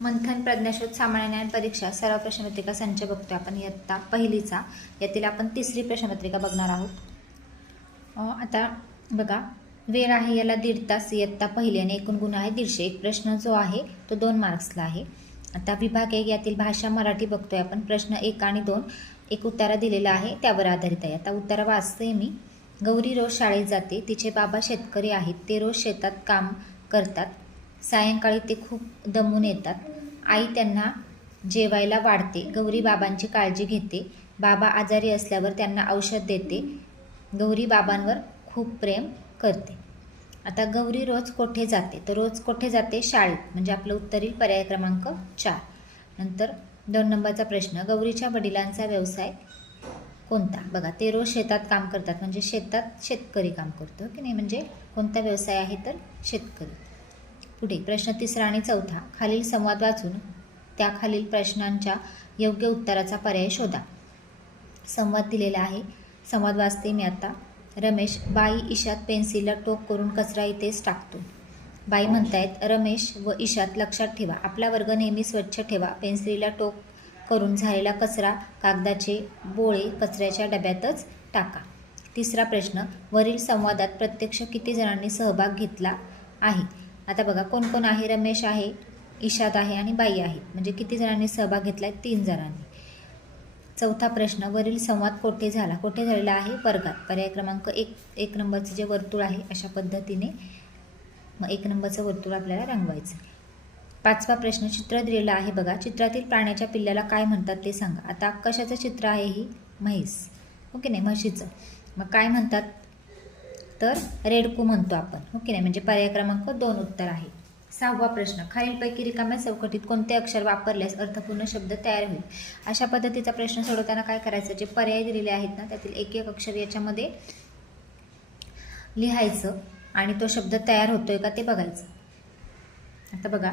मंथन प्रज्ञाशोध सामान्य ज्ञान परीक्षा सर्व प्रश्नपत्रिका संच बघतोय आपण. इयत्ता पहिलीचा. यातील आपण तिसरी प्रश्नपत्रिका बघणार आहोत. आता बघा. वेळ आहे याला दीड तास इयत्ता पहिली आणि एकूण गुण आहे दीडशे एक. प्रश्न जो आहे तो दोन मार्क्सला आहे. आता विभाग एक यातील भाषा मराठी बघतोय आपण. प्रश्न एक आणि दोन. एक उत्तरा दिलेला आहे त्यावर आधारित आहे. आता उत्तरा वाचते मी. गौरी रोज शाळेत जाते. तिचे बाबा शेतकरी आहेत. ते रोज शेतात काम करतात. सायंकाळी ते खूप दमून येतात. आई त्यांना जेवायला वाढते. गौरी बाबांची काळजी घेते. बाबा आजारी असल्यावर त्यांना औषध देते. गौरी बाबांवर खूप प्रेम करते. आता गौरी रोज कोठे जाते? तर रोज कोठे जाते? शाळेत. म्हणजे आपलं उत्तरील पर्याय क्रमांक चार. नंतर दोन नंबरचा प्रश्न. गौरीच्या वडिलांचा व्यवसाय कोणता? बघा ते रोज शेतात काम करतात. म्हणजे शेतात शेतकरी काम करतो की नाही? म्हणजे कोणता व्यवसाय आहे तर शेतकरी. पुढे प्रश्न तिसरा आणि चौथा खालील संवाद वाचून त्या खालील प्रश्नांच्या योग्य उत्तराचा पर्याय शोधा. संवाद दिलेला आहे. संवाद वाचते मी आता. रमेश बाई ईशात पेन्सिलला टोक करून कचरा इथेच टाकतो. बाई म्हणतायत रमेश व ईशात लक्षात ठेवा. आपला वर्ग नेहमी स्वच्छ ठेवा. पेन्सिलीला टोक करून झालेला कचरा कागदाचे बोळे कचऱ्याच्या डब्यातच टाका. तिसरा प्रश्न वरील संवादात प्रत्यक्ष किती जणांनी सहभाग घेतला आहे? आता बघा कोण कोण आहे? रमेश आहे ईशाद आहे आणि बाई आहे. म्हणजे किती जणांनी सहभाग घेतला आहे तीन जणांनी. चौथा प्रश्न वरील संवाद कोठे झाला? कोठे झालेला आहे? वर्गात. पर्याय क्रमांक एक एक नंबरचं जे वर्तुळ आहे अशा पद्धतीने मग एक नंबरचं वर्तुळ आपल्याला रंगवायचं पाचवा प्रश्न चित्र दिलेला आहे बघा. चित्रातील प्राण्याच्या पिल्ल्याला काय म्हणतात ते सांगा. आता कशाचं चित्र आहे ही? म्हैस. ओके नाही? म्हशीचं. मग काय म्हणतात? तर रेडकू म्हणतो आपण. हो ओके नाही? म्हणजे पर्याय क्रमांक दोन उत्तर आहे. सहावा प्रश्न. खालीलपैकी रिकाम्या चौकटीत कोणते अक्षर वापरल्यास अर्थपूर्ण शब्द तयार होईल? अशा पद्धतीचा प्रश्न सोडवताना काय करायचं? जे पर्याय दिलेले आहेत ना त्यातील एक एक अक्षर याच्यामध्ये लिहायचं आणि तो शब्द तयार होतोय का ते बघायचं. आता बघा.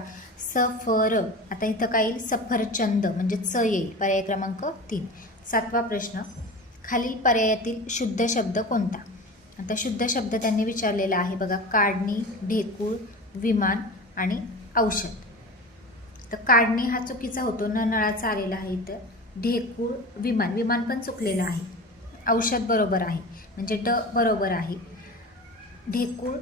सफर. आता इथं काय येईल? सफरचंद. म्हणजे च येईल. पर्याय क्रमांक तीन. सातवा प्रश्न. खालील पर्यायातील शुद्ध शब्द कोणता? आता शुद्ध शब्द त्यांनी विचारलेला आहे. बघा काढणी ढेकूळ विमान आणि औषध. तर काढणी हा चुकीचा होतो. न नळाचा आलेला आहे तर ढेकूळ विमान विमान पण चुकलेलं आहे. औषध बरोबर आहे. म्हणजे ड बरोबर आहे. ढेकूळ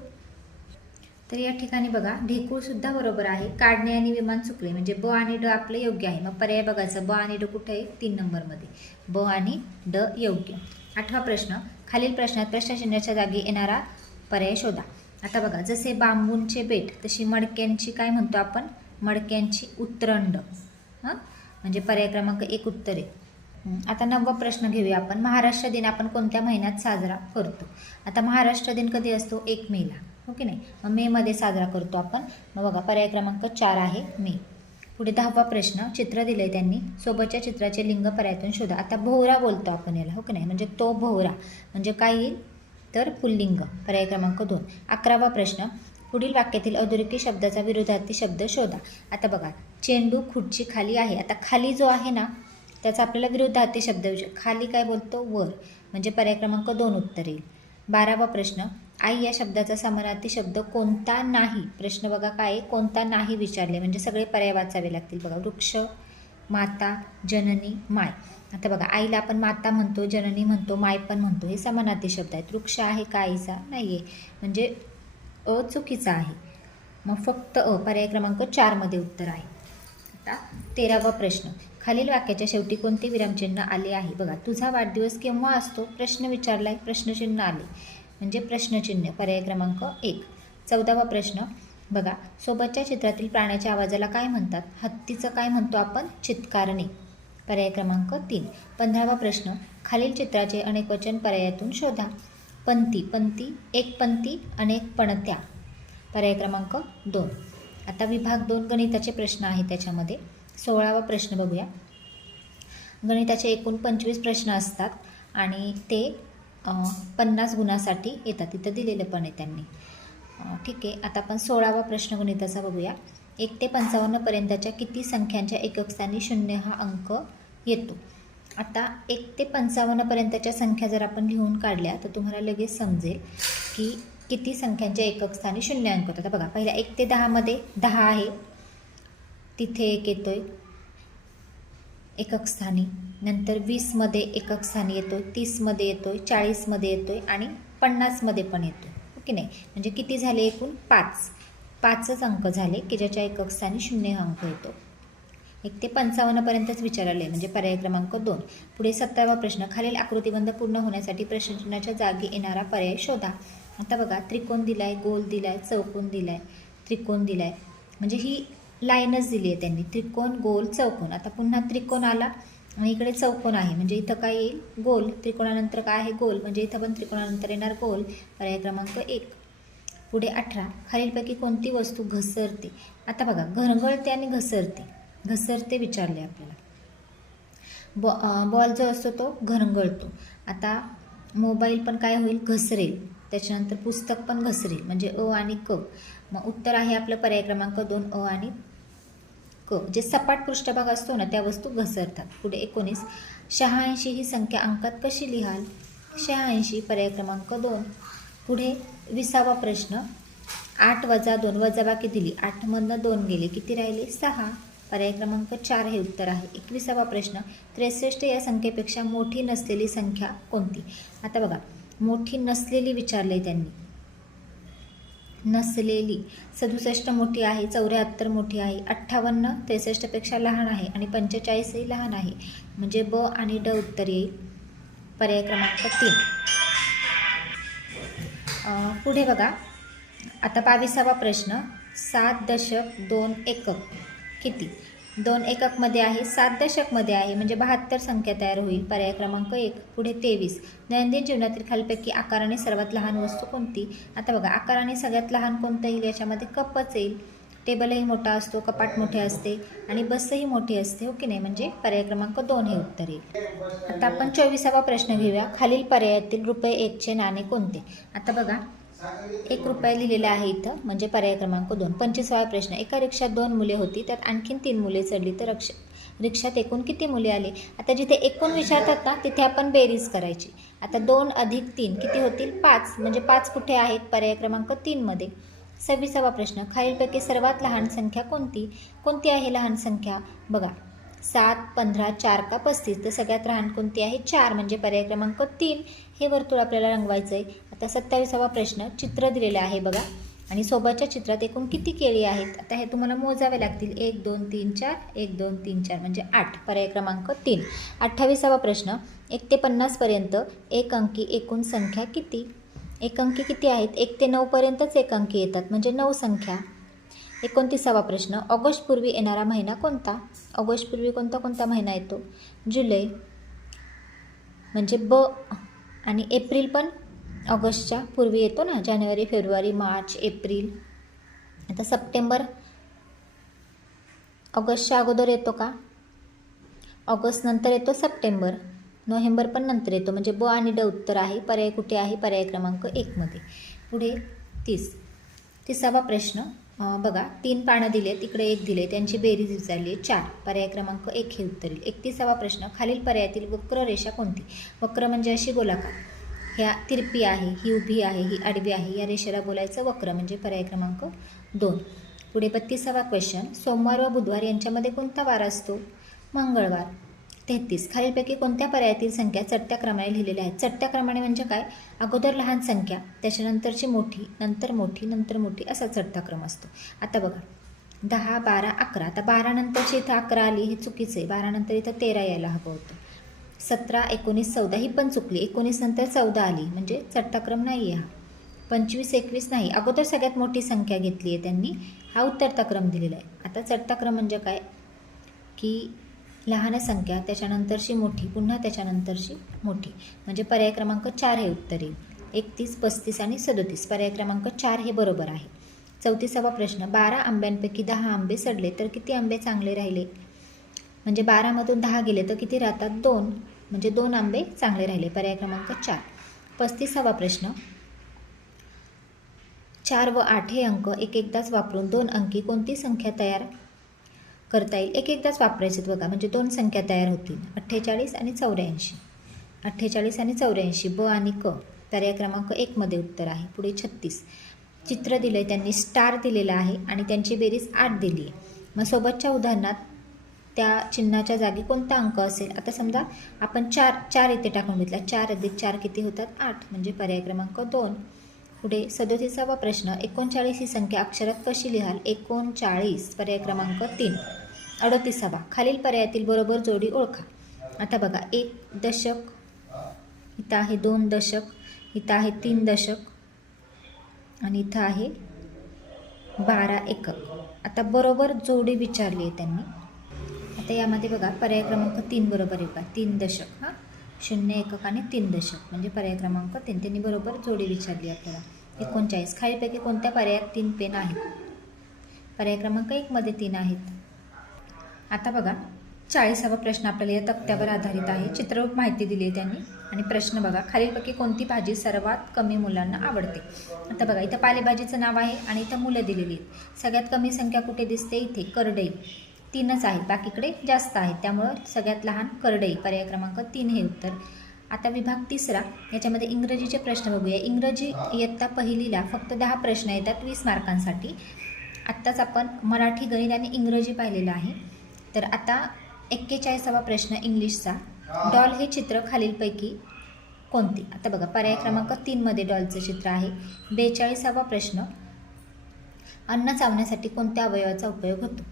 तर या ठिकाणी बघा ढेकूळसुद्धा बरोबर आहे. काढणे आणि विमान चुकले. म्हणजे ब आणि ड आपलं योग्य आहे. मग पर्याय बघायचं. ब आणि ड कुठे आहे? तीन नंबरमध्ये. ब आणि ड योग्य. आठवा प्रश्न. खालील प्रश्नात प्रश्नचिन्हाच्या जागी येणारा पर्याय शोधा. आता बघा जसे बांबूंचे बेट तशी मडक्यांची काय म्हणतो आपण? मडक्यांची उत्तरंड. हां? म्हणजे पर्याय क्रमांक एक उत्तरे आता नववा प्रश्न घेऊया आपण. महाराष्ट्र दिन आपण कोणत्या महिन्यात साजरा करतो? आता महाराष्ट्र दिन कधी असतो? एक मेला. हो की नाही? मग मेमध्ये साजरा करतो आपण. मग बघा पर्याय क्रमांक चार आहे मे. पुढे दहावा प्रश्न चित्र दिलं आहे त्यांनी. सोबतच्या चित्राचे लिंग पर्यायातून शोधा. आता भोवरा बोलतो आपण याला हो की नाही? म्हणजे तो भोवरा. म्हणजे काय येईल? तर पुल्लिंग पर्याय क्रमांक दोन. अकरावा प्रश्न पुढील वाक्यातील अधोरेखी शब्दाचा विरोधार्थी शब्द शोधा. आता बघा चेंडू खुर्ची खाली आहे. आता खाली जो आहे ना त्याचा आपल्याला विरोधार्थी शब्द खाली काय बोलतो? वर. म्हणजे पर्याय क्रमांक दोन उत्तर येईल. बारावा प्रश्न आई या शब्दाचा समानार्थी शब्द कोणता नाही? प्रश्न बघा काय? आहे? कोणता नाही विचारले. म्हणजे सगळे पर्याय वाचावे लागतील. बघा वृक्ष माता जननी माय. आता बघा आईला आपण माता म्हणतो जननी म्हणतो माय पण म्हणतो. हे समानार्थी शब्द आहेत. वृक्ष आहे का आईचा? नाही आहे म्हणजे अ चुकीचा आहे. मग फक्त अ पर्याय क्रमांक चारमध्ये उत्तर आहे. आता तेरावा प्रश्न. खालील वाक्याच्या शेवटी कोणते विरामचिन्ह आले आहे? बघा तुझा वाढदिवस केव्हा असतो? प्रश्न विचारला आहे प्रश्नचिन्ह आले. म्हणजे प्रश्नचिन्ह पर्याय क्रमांक एक. चौदावा प्रश्न. बघा सोबतच्या चित्रातील प्राण्याच्या आवाजाला काय म्हणतात? हत्तीचं काय म्हणतो आपण? चित्कारणे. पर्याय क्रमांक तीन. पंधरावा प्रश्न. खालील चित्राचे अनेक वचन पर्यायातून शोधा. पंथी पंथी एक पंथी अनेक पणत्या. पर्याय क्रमांक दोन. आता विभाग दोन गणिताचे प्रश्न आहेत त्याच्यामध्ये. सोळावा प्रश्न बघूया. गणिताचे एकूण पंचवीस प्रश्न असतात आणि ते पन्नास गुणासाठी येतात. तिथं दिलेलं पण आहे त्यांनी. ठीक आहे. आता आपण सोळावा प्रश्न गणिताचा बघूया. एक ते पंचावन्नपर्यंतच्या किती संख्यांच्या एककस्थानी शून्य हा अंक येतो? आता एक ते पंचावन्नपर्यंतच्या संख्या जर आपण लिहून काढल्या तर तुम्हाला लगेच समजेल की किती संख्यांच्या एककस्थानी शून्य अंक होतात. आता बघा पहिल्या एक ते दहामध्ये दहा आहे. तिथे एक येतो आहे एकक स्थानी. नंतर वीसमध्ये एकक स्थानी येतोय तीसमध्ये येतो आहे चाळीसमध्ये येतो आहे आणि पन्नासमध्ये पण येतो आहे हो की नाही? म्हणजे किती झाले एकूण? पाच. पाचच अंक झाले की ज्याच्या एकक स्थानी शून्य अंक येतो. एक ते पंचावन्नपर्यंतच विचारले म्हणजे पर्याय क्रमांक दोन. पुढे सत्तरावा प्रश्न. खालील आकृतीबंध पूर्ण होण्यासाठी प्रश्नचिन्हाच्या जागी येणारा पर्याय शोधा. आता बघा त्रिकोण दिलाय गोल दिलाय चौकोन दिलाय त्रिकोण दिलाय. म्हणजे ही लाईनच दिली आहे त्यांनी. त्रिकोण गोल चौकोन. आता पुन्हा त्रिकोण आला आणि इकडे चौकोन आहे. म्हणजे इथं काय येईल? गोल. त्रिकोणानंतर काय आहे? गोल. म्हणजे इथं पण त्रिकोणानंतर येणार गोल. पर्याय क्रमांक एक. पुढे अठरा. खालीलपैकी कोणती वस्तू घसरते? आता बघा. घरंगळते आणि घसरते. घसरते विचारले आपल्याला. बॉ बॉल जो असतो तो घरंगळतो. आता मोबाईल पण काय होईल? घसरेल. त्याच्यानंतर पुस्तक पण घसरेल. म्हणजे अ आणि क. मग उत्तर आहे आपलं पर्याय क्रमांक दोन अ आणि क जे सपाट पृष्ठभाग असतो ना त्या वस्तू घसरतात. पुढे एकोणीस. शहाऐंशी ही संख्या अंकात कशी लिहाल? शहाऐंशी पर्याय क्रमांक दोन. पुढे विसावा प्रश्न. आठ वजा दोन वजाबाकी दिली आठमधनं दोन गेले. किती राहिले? सहा. पर्याय क्रमांक चार हे उत्तर आहे. एकविसावा प्रश्न. त्रेसष्ट या संख्येपेक्षा मोठी नसलेली संख्या कोणती? आता बघा. मोठी नसलेली विचारले त्यांनी. नसलेली. सदुसष्ट मोठी आहे चौऱ्याहत्तर मोठी आहे अठ्ठावन्न त्रेसष्टपेक्षा लहान आहे आणि पंचेचाळीसही लहान आहे. म्हणजे ब आणि ड उत्तर येईल. पर्याय क्रमांक तीन. पुढे बघा. आता बावीसावा प्रश्न. सात दशक दोन एकक किती? दोन एककमध्ये आहे सात दशकमध्ये आहे म्हणजे बहात्तर संख्या तयार होईल. पर्याय क्रमांक एक पुढे तेवीस. दैनंदिन जीवनातील खालीपैकी आकाराने सर्वात लहान वस्तू कोणती? आता बघा आकाराने सगळ्यात लहान कोणतं येईल? याच्यामध्ये कपच येईल. टेबलही मोठा असतो कपाट मोठे असते आणि बसही मोठी असते हो की नाही? म्हणजे पर्याय क्रमांक दोन हे उत्तर येईल. आता आपण चोवीसावा प्रश्न घेऊया. खालील पर्यायातील रुपये एकचे नाणे कोणते? आता बघा एक रुपया लिहिलेला आहे इथं म्हणजे पर्याय क्रमांक दोन. पंचवीसावा प्रश्न. एका रिक्षात दोन मुले होती त्यात आणखीन तीन मुले चढली. तर रक्ष रिक्षात एकूण किती मुले आले? आता जिथे एकूण विचारतात ना तिथे आपण बेरीज करायची. आता दोन अधिक तीन किती होतील? पाच. म्हणजे पाच कुठे आहेत? पर्याय क्रमांक तीनमध्ये सव्वीसावा प्रश्न. खालीलपैकी सर्वात लहान संख्या कोणती? कोणती आहे लहान संख्या? बघा. सात पंधरा चार का पस्तीस? तर सगळ्यात लहान कोणती आहे? चार. म्हणजे पर्याय क्रमांक तीन. हे वर्तुळ आपल्याला रंगवायचं आहे तर सत्तावीसावा प्रश्न चित्र दिलेलं आहे बघा. आणि सोबतच्या चित्रात एकूण किती केळी आहेत? आता हे तुम्हाला मोजावे लागतील. एक दोन तीन चार. एक दोन तीन चार. म्हणजे आठ. पर्याय क्रमांक तीन. अठ्ठावीसावा प्रश्न एक ते पन्नासपर्यंत एक अंकी एकूण संख्या किती? एक अंकी किती आहेत? एक ते नऊपर्यंतच एक अंकी येतात. म्हणजे नऊ संख्या. एकोणतीसावा प्रश्न ऑगस्टपूर्वी येणारा महिना कोणता? ऑगस्टपूर्वी कोणता कोणता महिना येतो? जुलै. म्हणजे ब आणि एप्रिल पण ऑगस्टच्या पूर्वी येतो ना जानेवारी फेब्रुवारी मार्च एप्रिल. आता सप्टेंबर ऑगस्टच्या अगोदर येतो का? ऑगस्ट नंतर येतो सप्टेंबर. नोव्हेंबर पण नंतर येतो. म्हणजे ब आणि ड उत्तर आहे पर्याय कुठे आहे? पर्याय क्रमांक एकमध्ये पुढे तीस. तिसावा प्रश्न. बघा तीन पानं दिलेत इकडे एक दिले त्यांची बेरीज विचारली आहे. चार. पर्याय क्रमांक एक हे उत्तर येईल. एकतीसावा प्रश्न. खालील पर्यायातील वक्र रेषा कोणती? वक्र म्हणजे अशी गोलाकार. ह्या तिरपी आहे ही उभी आहे ही आडवी आहे. या रेषेला बोलायचं वक्र म्हणजे पर्याय क्रमांक दोन. पुढे बत्तीसावा क्वेश्चन सोमवार व बुधवार यांच्यामध्ये कोणता वार असतो? मंगळवार. तेहतीस. खालीलपैकी कोणत्या पर्यायातील संख्या चट्ट्या क्रमाने लिहिलेल्या आहेत? चट्ट्या क्रमाने म्हणजे काय? अगोदर लहान संख्या त्याच्यानंतरची मोठी नंतर मोठी नंतर मोठी असा चढता क्रम असतो. आता बघा. दहा बारा अकरा. आता बारानंतरची इथं अकरा आली हे चुकीचं आहे. बारानंतर इथं तेरा यायला हवं होतं. सतरा एकोणीस चौदा ही पण चुकली. एकोणीस नंतर चौदा आली. म्हणजे चट्टाक्रम नाही आहे हा. पंचवीस एकवीस नाही. अगोदर सगळ्यात मोठी संख्या घेतली आहे त्यांनी. हा उत्तरता क्रम दिलेला आहे. आता चढता क्रम म्हणजे काय? की लहान संख्या त्याच्यानंतरची मोठी पुन्हा त्याच्यानंतरची मोठी. म्हणजे पर्याय क्रमांक चार हे उत्तर येईल एकतीस पस्तीस आणि सदोतीस. पर्याय क्रमांक चार हे बरोबर आहे. चौतीसावा प्रश्न. बारा आंब्यांपैकी दहा आंबे सडले तर किती आंबे चांगले राहिले? म्हणजे बारामधून दहा गेले तर किती राहतात? दोन. म्हणजे दोन आंबे चांगले राहिले. पर्याय क्रमांक चार. पस्तीसावा प्रश्न. चार व आठ हे अंक एक एकदाच वापरून दोन अंकी कोणती संख्या तयार करता येईल? एक एकदाच वापरायचे बघा. म्हणजे दोन संख्या तयार होतील. अठ्ठेचाळीस आणि चौऱ्याऐंशी. अठ्ठेचाळीस आणि चौऱ्याऐंशी ब आणि क. पर्याय क्रमांक एकमध्ये उत्तर आहे. पुढे छत्तीस. चित्र दिलं आहे त्यांनी स्टार दिलेला आहे आणि त्यांची बेरीज आठ दिली आहे मग सोबतच्या उदाहरणात त्या चिन्हाच्या जागी कोणता अंक असेल? आता समजा आपण चार चार इथे टाकून घेतला. चार अधिक चार किती होतात? आठ. म्हणजे पर्याय क्रमांक दोन. पुढे सदोतीसावा प्रश्न. एकोणचाळीस ही संख्या अक्षरात कशी लिहाल? एकोणचाळीस. पर्याय क्रमांक तीन. अडतीसावा. खालील पर्यायातील बरोबर जोडी ओळखा. आता बघा. एक दशक इथं आहे दोन दशक इथं आहे तीन दशक आणि इथं आहे बारा एकक. आता बरोबर जोडी विचारली आहे त्यांनी. आता यामध्ये बघा पर्याय क्रमांक तीन बरोबर आहे का तीन दशक हां? शून्य एकक आणि तीन दशक. म्हणजे पर्याय क्रमांक तीन. त्यांनी बरोबर जोडी विचारली आपल्याला. एकोणचाळीस. खालीपैकी कोणत्या पर्यायात तीन पेन आहेत? पर्याय क्रमांक एकमध्ये तीन आहेत. आता बघा चाळीसावा प्रश्न आपल्याला या तक्त्यावर आधारित आहे. चित्ररूप माहिती दिली आहे त्यांनी. आणि प्रश्न बघा खालीलपैकी कोणती भाजी सर्वात कमी मुलांना आवडते? आता बघा इथं पालेभाजीचं नाव आहे आणि इथं मुलं दिलेली आहेत. सगळ्यात कमी संख्या कुठे दिसते? इथे करडई. तीनच आहेत. बाकीकडे जास्त आहेत. त्यामुळं सगळ्यात लहान करडई पर्याय क्रमांक तीन हे उत्तर. आता विभाग तिसरा. याच्यामध्ये इंग्रजीचे प्रश्न बघूया. इंग्रजी इयत्ता पहिलीला फक्त दहा प्रश्न येतात वीस मार्कांसाठी. आत्ताच आपण मराठी गणित आणि इंग्रजी पाहिलेलं आहे. तर आता एक्केचाळीसावा प्रश्न इंग्लिशचा. डॉल हे चित्र खालीलपैकी कोणते? आता बघा पर्याय क्रमांक तीनमध्ये डॉलचं चित्र आहे. बेचाळीसावा प्रश्न. अन्न चावण्यासाठी कोणत्या अवयवाचा उपयोग होतो?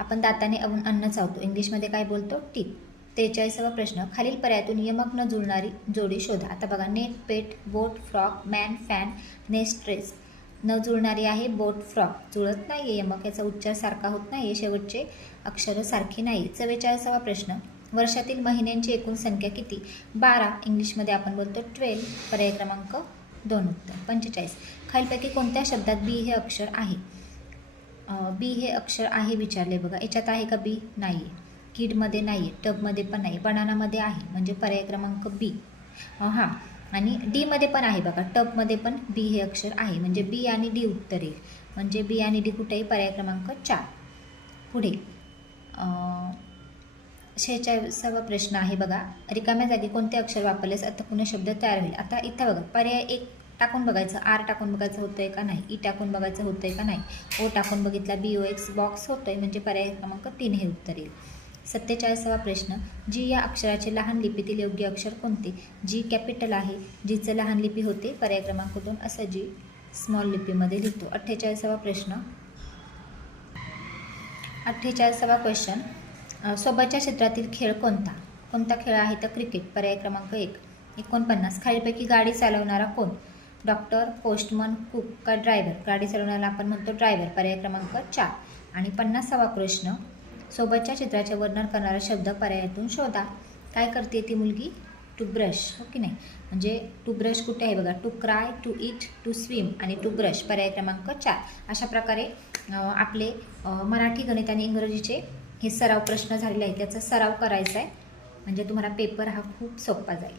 आपण दाताने अवून अन्न चावतो. इंग्लिशमध्ये काय बोलतो? टीप. त्रेचाळीसावा प्रश्न. खालील पर्यायातून यमक न जुळणारी जोडी शोधा. आता बघा net pet boat frock man fan नेस्ट्रेस न जुळणारी आहे बोट फ्रॉक. जुळत नाही आहे यमक. याचा उच्चार सारखा होत नाही आहे शेवटचे अक्षरं सारखी नाही चव्वेचाळीसावा प्रश्न. वर्षातील महिन्यांची एकूण संख्या किती? बारा. इंग्लिशमध्ये आपण बोलतो ट्वेल्व. पर्याय क्रमांक दोन उत्तर. पंचेचाळीस. खालीलपैकी कोणत्या शब्दात बी हे अक्षर आहे? बी हे अक्षर आहे विचारले बघा. याच्यात आहे का बी? नाही आहे किडमध्ये नाही आहे टबमध्ये पण नाही बनानामध्ये आहे म्हणजे पर्याय क्रमांक बी. हां. आणि डीमध्ये पण आहे बघा. टबमध्ये पण बी हे अक्षर आहे म्हणजे बी आणि डी उत्तर. येईल म्हणजे बी आणि डी कुठेही? पर्याय क्रमांक चार. पुढे. शेहेचाळीसावा प्रश्न आहे बघा. रिकाम्या जागी कोणते अक्षर वापरल्यास आता पुन्हा शब्द तयार होईल. आता इथं बघा. पर्याय एक टाकून बघायचं आर टाकून बघायचं होतं आहे का नाही ई टाकून बघायचं होतं आहे का नाही ओ टाकून बघितला बी ओ एक्स बॉक्स होतो आहे म्हणजे पर्याय क्रमांक तीन हे उत्तर येईल. सत्तेचाळीसावा प्रश्न जी या अक्षराचे लहान लिपीतील योग्य अक्षर कोणते? जी कॅपिटल आहे जीचं लहान लिपी होते पर्याय क्रमांक दोन असं जी स्मॉल लिपीमध्ये लिहितो. अठ्ठेचाळीसावा प्रश्न. अठ्ठेचाळीसावा क्वेश्चन सोबतच्या क्षेत्रातील खेळ कोणता? कोणता खेळ आहे तर क्रिकेट पर्याय क्रमांक एक. एकोणपन्नास. खालीपैकी गाडी चालवणारा कोण? डॉक्टर पोस्टमन कुक का ड्रायव्हर? गाडी चालवण्याला आपण म्हणतो ड्रायव्हर. पर्याय क्रमांक चार. आणि पन्नासावा प्रश्न. सोबतच्या चित्राचे वर्णन करणारा शब्द पर्यायातून शोधा. काय करते ती मुलगी? टू ब्रश हो की नाही? म्हणजे टू ब्रश कुठे आहे बघा? To cry to eat to swim आणि टू ब्रश पर्याय क्रमांक चार. अशा प्रकारे आपले मराठी गणित आणि इंग्रजीचे हे सराव प्रश्न झालेले आहेत. त्याचा सराव करायचा आहे. म्हणजे तुम्हाला पेपर हा खूप सोपा जाईल.